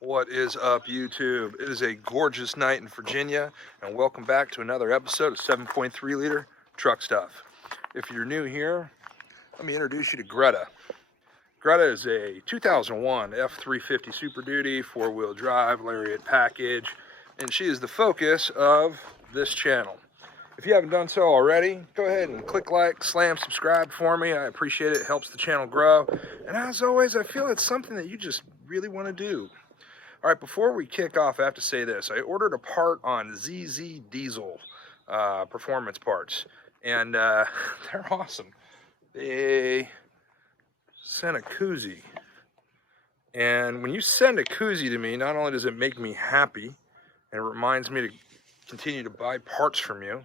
What is up, YouTube? It is a gorgeous night in Virginia, and welcome back to another episode of 7.3 liter truck stuff. If you're new here, let me introduce you to Greta. Greta is a 2001 F350 Superduty 4-wheel drive Lariat package, and she is the focus of this channel. If you haven't done so already, go ahead and click like, slam subscribe for me. I appreciate it. It helps the channel grow. And as always, I feel it's something that you just really want to do. All right, before we kick off, I have to say this. I ordered a part on ZZ Diesel Performance Parts, and they're awesome. They sent a koozie, and when you send a koozie to me, not only does it make me happy, and it reminds me to continue to buy parts from you,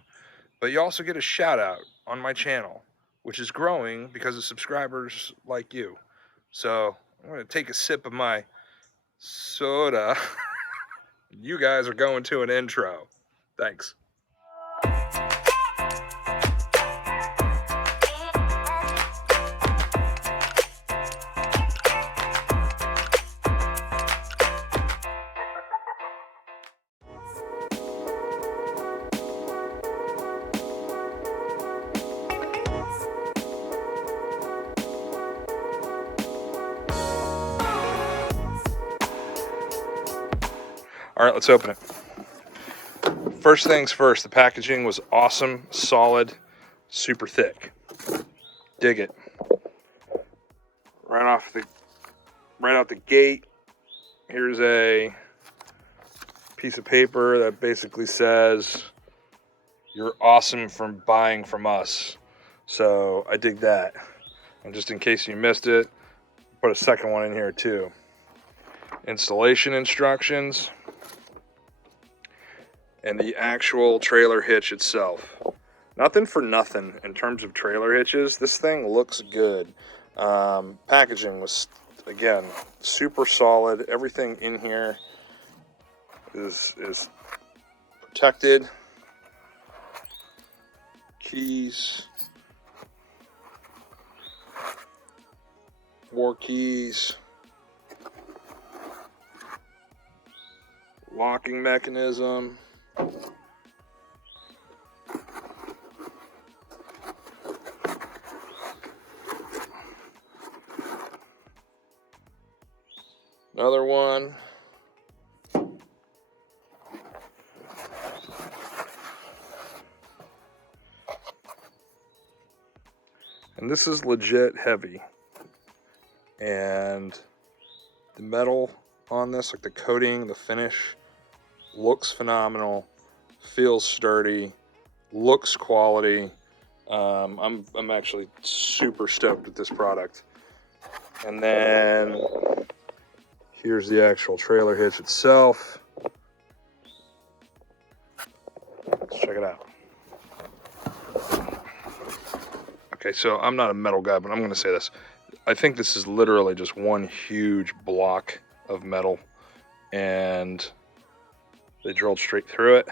but you also get a shout out on my channel, which is growing because of subscribers like you. So I'm going to take a sip of my soda. You guys are going to an intro. Thanks. All right, let's open it. First things first, the packaging was awesome, solid, super thick. Dig it. Right out the gate, here's a piece of paper that basically says, "You're awesome from buying from us." So I dig that. And just in case you missed it, put a second one in here too. Installation instructions. And the actual trailer hitch itself. Nothing for nothing in terms of trailer hitches. This thing looks good. Packaging was, again, super solid. Everything in here is protected. Keys. More keys. Locking mechanism. Another one. And this is legit heavy. And the metal on this, like the coating, the finish, looks phenomenal, feels sturdy, looks quality. I'm actually super stoked with this product. And then here's the actual trailer hitch itself. Let's check it out. Okay, so I'm not a metal guy, but I'm going to say this. I think this is literally just one huge block of metal, and they drilled straight through it.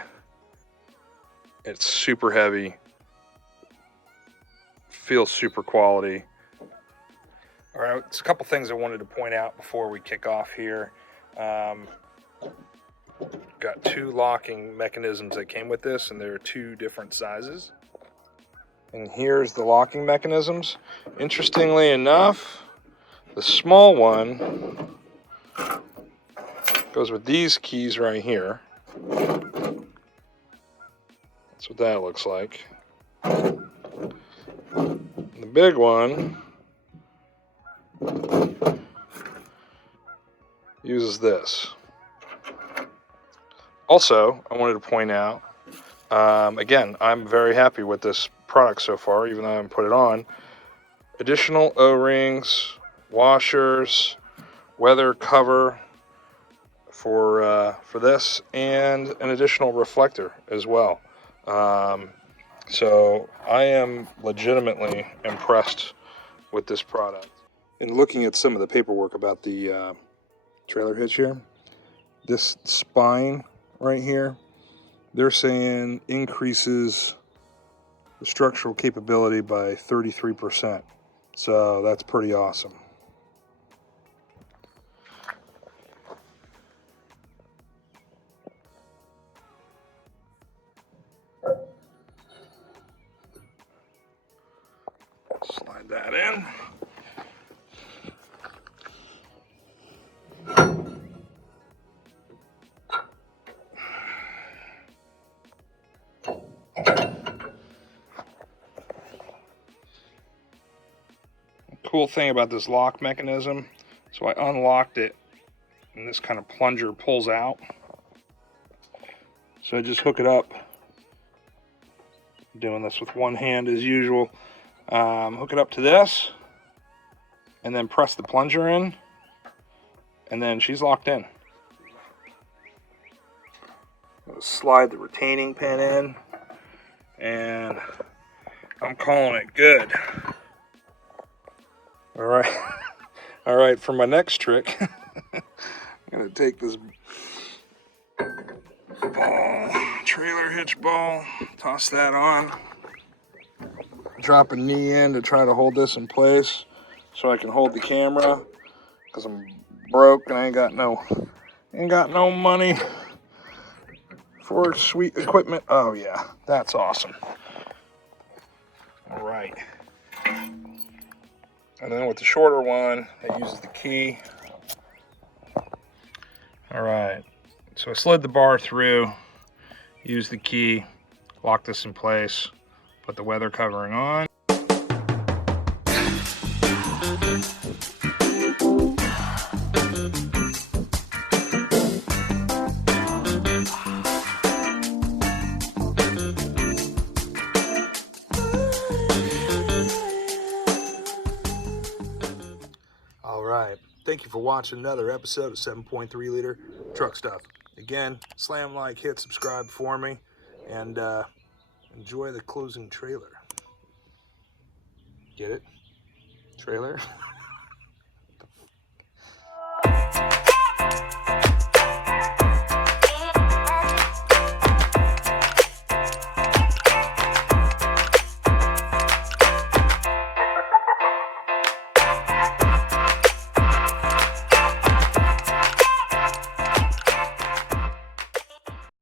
It's super heavy. Feels super quality. All right, it's a couple things I wanted to point out before we kick off here. Got two locking mechanisms that came with this, and they're two different sizes. And here's the locking mechanisms. Interestingly enough, the small one goes with these keys right here. That's what that looks like. And the big one uses this. Also, I wanted to point out, again, I'm very happy with this product so far, even though I haven't put it on. Additional O-rings, washers, weather cover for this, and an additional reflector as well. So I am legitimately impressed with this product. And looking at some of the paperwork about the trailer hitch here, this spine right here, they're saying increases the structural capability by 33%. So that's pretty awesome. Slide that in. Cool thing about this lock mechanism, so I unlocked it and this kind of plunger pulls out. So I just hook it up. I'm doing this with one hand as usual. Hook it up to this and then press the plunger in, and then she's locked in. Slide the retaining pin in, and I'm calling it good. All right, all right. For my next trick, I'm gonna take this ball, trailer hitch ball, toss that on, drop a knee in to try to hold this in place so I can hold the camera, because I'm broke and I ain't got no money for sweet equipment. Oh yeah, that's awesome. All right. And then with the shorter one, it uses the key. All right, so I slid the bar through, used the key, locked this in place, put the weather covering on. All right, thank you for watching another episode of 7.3 liter truck stuff. Again, slam like, hit subscribe for me, and enjoy the closing trailer. Get it? Trailer?